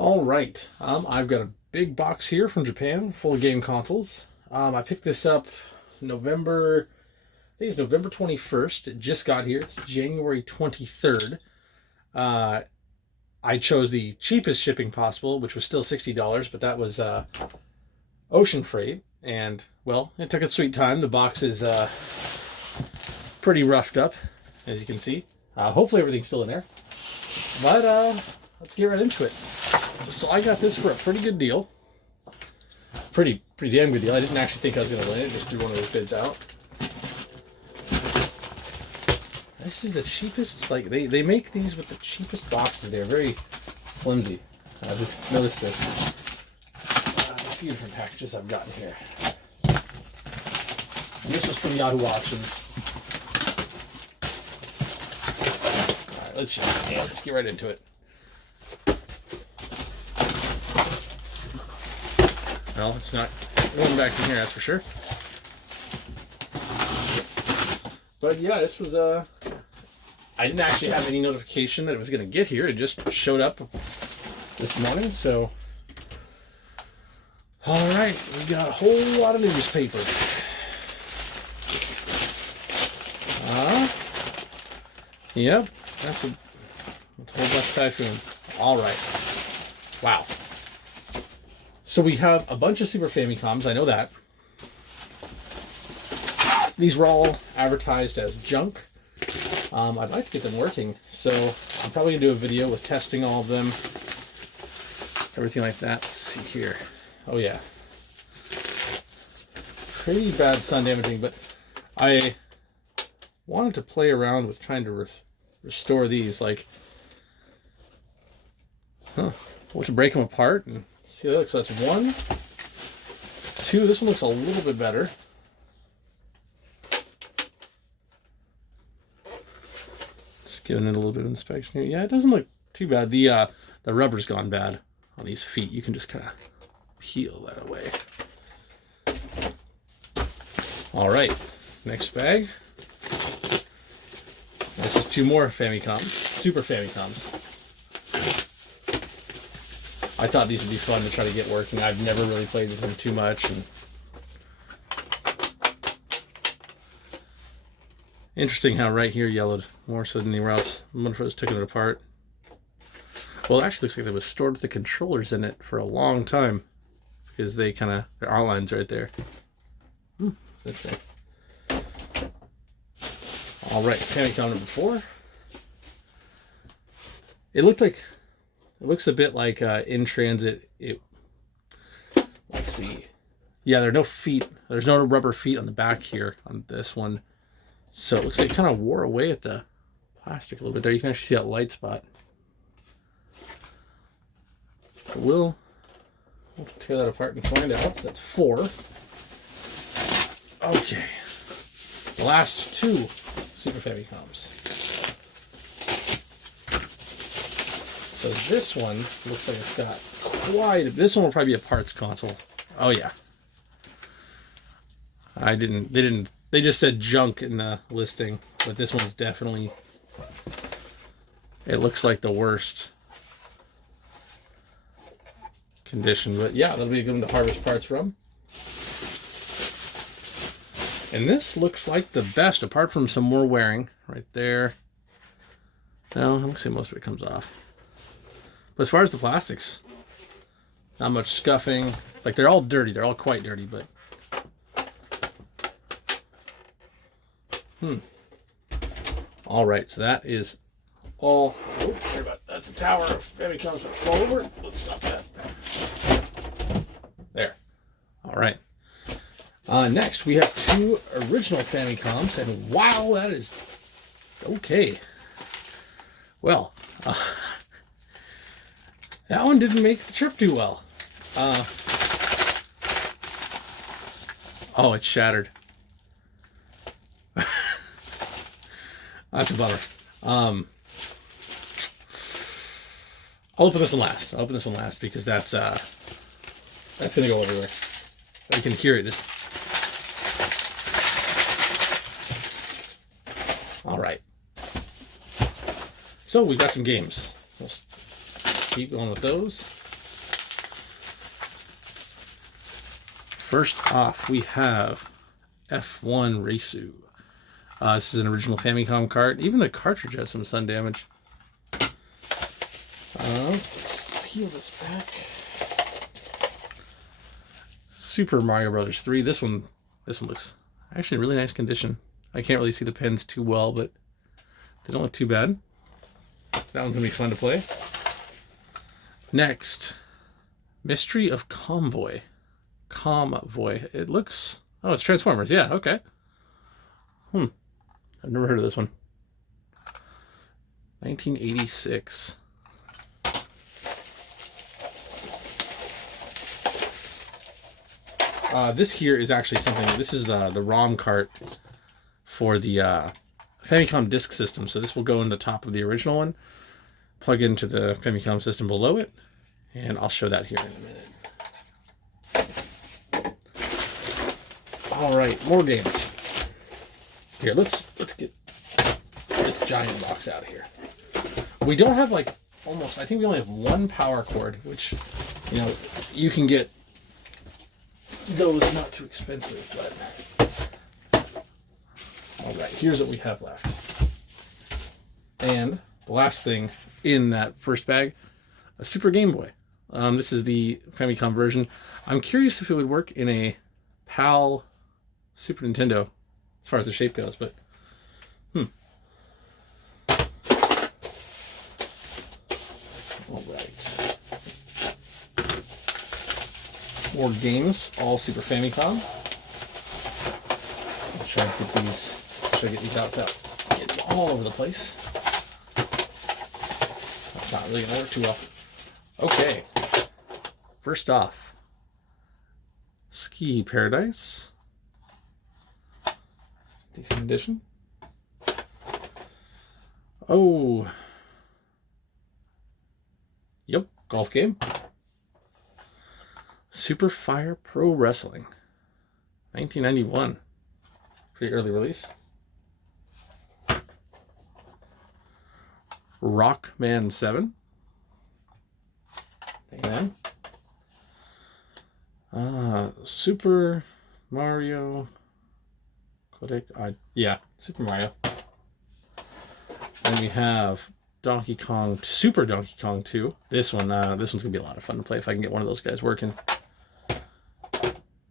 All right. I've got a big box here from Japan full of game consoles. I picked this up November, I think it's November 21st. It just got here. It's January 23rd. I chose the cheapest shipping possible, which was still $60, but that was ocean freight. And, well, it took its sweet time. The box is pretty roughed up, as you can see. Hopefully everything's still in there. But let's get right into it. So I got this for a pretty good deal. Pretty damn good deal. I didn't actually think I was going to win it. Just threw one of those bids out. This is the cheapest. Like they make these with the cheapest boxes. They're very flimsy. I've just noticed this. A few different packages I've gotten here. And this was from Yahoo Auctions. All right, let's get right into it. No, it's not going back in here, that's for sure. But yeah, this was I didn't actually have any notification that it was going to get here. It just showed up this morning, so. Alright, we got a whole lot of newspaper. Yep, that's a whole bunch of typhoon. Alright. Wow. So we have a bunch of Super Famicoms, I know that. These were all advertised as junk. I'd like to get them working, so I'm probably going to do a video with testing all of them. Everything like that. Let's see here. Oh yeah. Pretty bad sun damaging, but I wanted to play around with trying to restore these, like, what to break them apart and see how that looks. So that's one. Two, this one looks a little bit better. Just giving it a little bit of inspection here. Yeah, it doesn't look too bad. The rubber's gone bad on these feet. You can just kind of peel that away. All right, next bag. This is two more Famicoms, Super Famicoms. I thought these would be fun to try to get working. I've never really played with them too much. And interesting how right here yellowed more so than anywhere else. I wonder if I was taking it apart. Well, it actually looks like it was stored with the controllers in it for a long time. Because they kind of, their outlines right there. Interesting. Alright, Famicom number 4. It looks a bit like in transit. Let's see. Yeah, there are no feet. There's no rubber feet on the back here on this one. So it looks like it kind of wore away at the plastic a little bit there. You can actually see that light spot. We'll tear that apart and find out. So that's 4. Okay. The last 2 Super Famicoms. So this one looks like it's got quite a... This one will probably be a parts console. Oh yeah. They just said junk in the listing, but this one's definitely... It looks like the worst condition, but yeah, that'll be a good one to harvest parts from. And this looks like the best, apart from some more wearing right there. No, I'm gonna say most of it comes off. But as far as the plastics, not much scuffing. Like, they're all dirty. They're all quite dirty, but... All right, so that is all... Oh, sorry about that. That's a tower of Famicoms that fall over. Let's stop that. There. All right. Next, we have 2 original Famicoms, and wow, that is... Okay. Well, that one didn't make the trip too well. Oh, it's shattered. That's a bummer. I'll open this one last. I'll open this one last because that's gonna go everywhere. I can hear it just. All right. So we've got some games. We'll keep going with those. First off, we have F1 Reisu. This is an original Famicom card. Even the cartridge has some sun damage. Let's peel this back. Super Mario Brothers 3. This one looks actually in really nice condition. I can't really see the pins too well, but they don't look too bad. That one's gonna be fun to play. Next, Mystery of Convoy. It looks... Oh, it's Transformers. Yeah, okay. I've never heard of this one. 1986. This here is actually something... This is the ROM cart for the Famicom Disk System. So this will go in the top of the original one, plug into the Famicom system below it, and I'll show that here in a minute. All right, more games. Here, let's get this giant box out of here. We don't have like almost... I think we only have one power cord, which, you know, you can get those not too expensive, but... All right, here's what we have left. And the last thing in that first bag, a Super Game Boy. This is the Famicom version. I'm curious if it would work in a PAL Super Nintendo as far as the shape goes, but all right. More games, all Super Famicom. Let's try to get these out without getting all over the place. That's not really gonna work too well. Okay. First off, Ski Paradise. Decent condition. Oh. Yep, golf game. Super Fire Pro Wrestling. 1991. Pretty early release. Rockman 7. Amen. Super Mario Codec. Yeah, Super Mario. And we have Donkey Kong, Super Donkey Kong 2. This one's gonna be a lot of fun to play if I can get one of those guys working.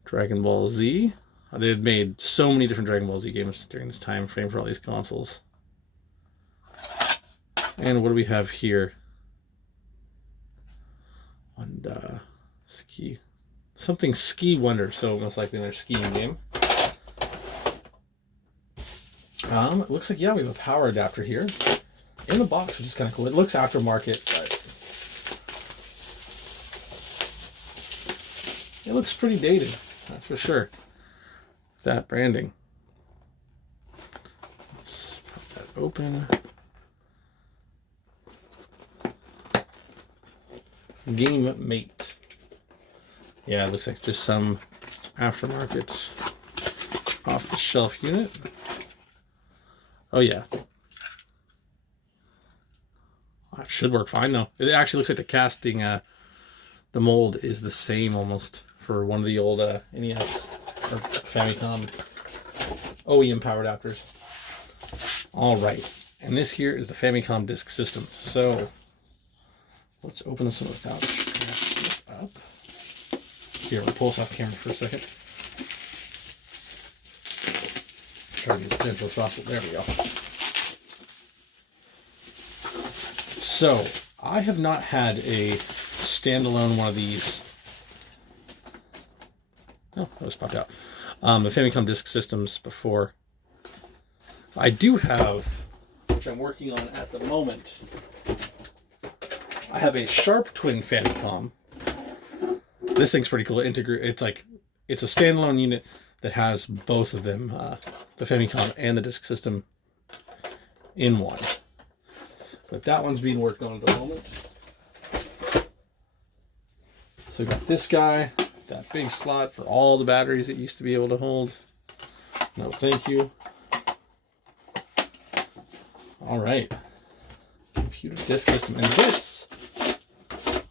Dragon Ball Z. They've made so many different Dragon Ball Z games during this time frame for all these consoles. And what do we have here? And Ski Wonder, so most likely their skiing game. It looks like, yeah, we have a power adapter here in the box, which is kind of cool. It looks aftermarket, but it looks pretty dated, that's for sure. With that branding. Let's pop that open. Game Mate. Yeah, it looks like just some aftermarket off-the-shelf unit. Oh yeah. That should work fine though. It actually looks like the casting, the mold is the same almost for one of the old NES or Famicom OEM power adapters. All right, and this here is the Famicom Disk System. So let's open this one without scratching it up. Here, we'll pull this off camera for a second. Try to be as gentle as possible. There we go. So, I have not had a standalone one of these. Oh, that was popped out. The Famicom Disk Systems before. I do have, which I'm working on at the moment, I have a Sharp Twin Famicom. This thing's pretty cool. It's a standalone unit that has both of them, the Famicom and the disk system, in one. But that one's being worked on at the moment. So we've got this guy, that big slot for all the batteries it used to be able to hold. No, thank you. All right. Computer disk system. And this,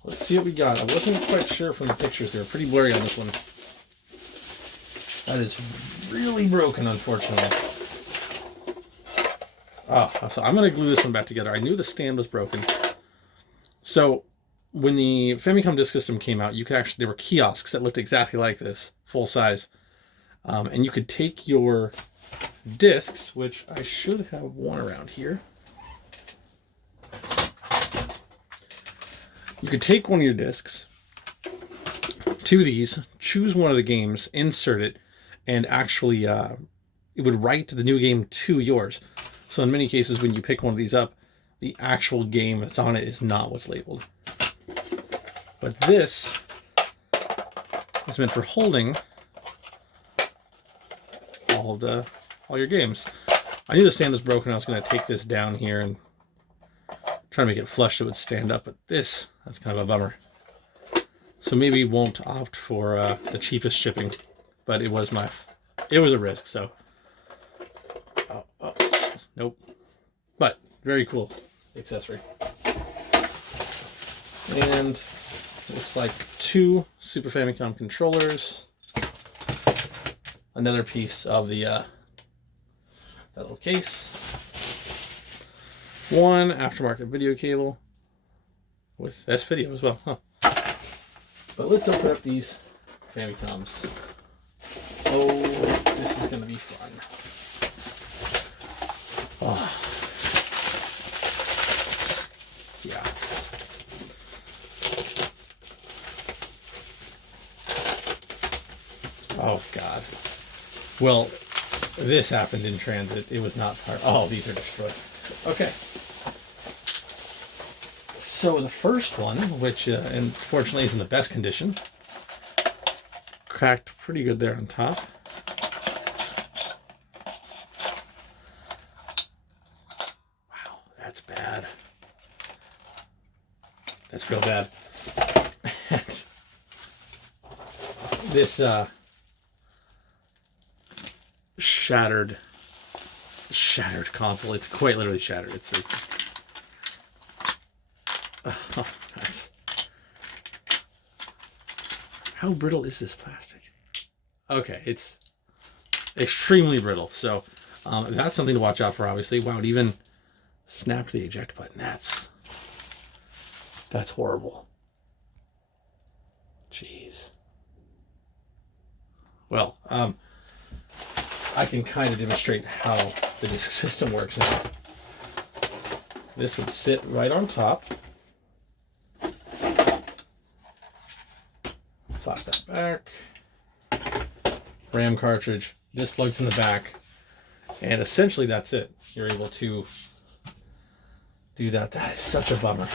let's see what we got. I wasn't quite sure from the pictures. They were pretty blurry on this one. That is really broken, unfortunately. Oh, so I'm going to glue this one back together. I knew the stand was broken. So when the Famicom Disk System came out, you could actually, there were kiosks that looked exactly like this, full size. And you could take your discs, which I should have one around here. You could take one of your discs to these, choose one of the games, insert it, and actually it would write the new game to yours. So in many cases, when you pick one of these up, the actual game that's on it is not what's labeled. But this is meant for holding all your games. I knew the stand was broken. I was going to take this down here and try to make it flush so it would stand up, but that's kind of a bummer. So maybe won't opt for the cheapest shipping, but it was a risk, so. Nope. But very cool accessory. And looks like 2 Super Famicom controllers. Another piece of the that little case. 1 aftermarket video cable with S-Video as well. Huh. But let's open up these Famicoms. Oh, this is going to be fun. Oh. Yeah. Oh, God. Well, this happened in transit. It was not part. Oh, these are destroyed. Okay. So the first one, which unfortunately is in the best condition, cracked pretty good there on top. Wow, that's bad. That's real bad. And this shattered console. It's quite literally shattered. Oh, that's... How brittle is this plastic? Okay, it's extremely brittle. So that's something to watch out for, obviously. Wow, it even snapped the eject button. That's horrible. Jeez. Well, I can kind of demonstrate how the disk system works now. This would sit right on top. Flap that back. RAM cartridge. This plugs in the back. And essentially that's it. You're able to do that. That is such a bummer.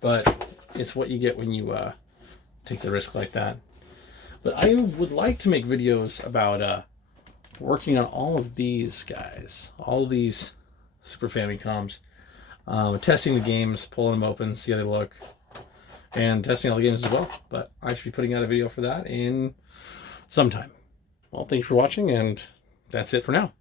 But it's what you get when you take the risk like that. But I would like to make videos about working on all of these guys. All of these Super Famicoms. Testing the games, pulling them open, see how they look. And testing all the games as well. But I should be putting out a video for that in some time. Well, thank you for watching, and that's it for now.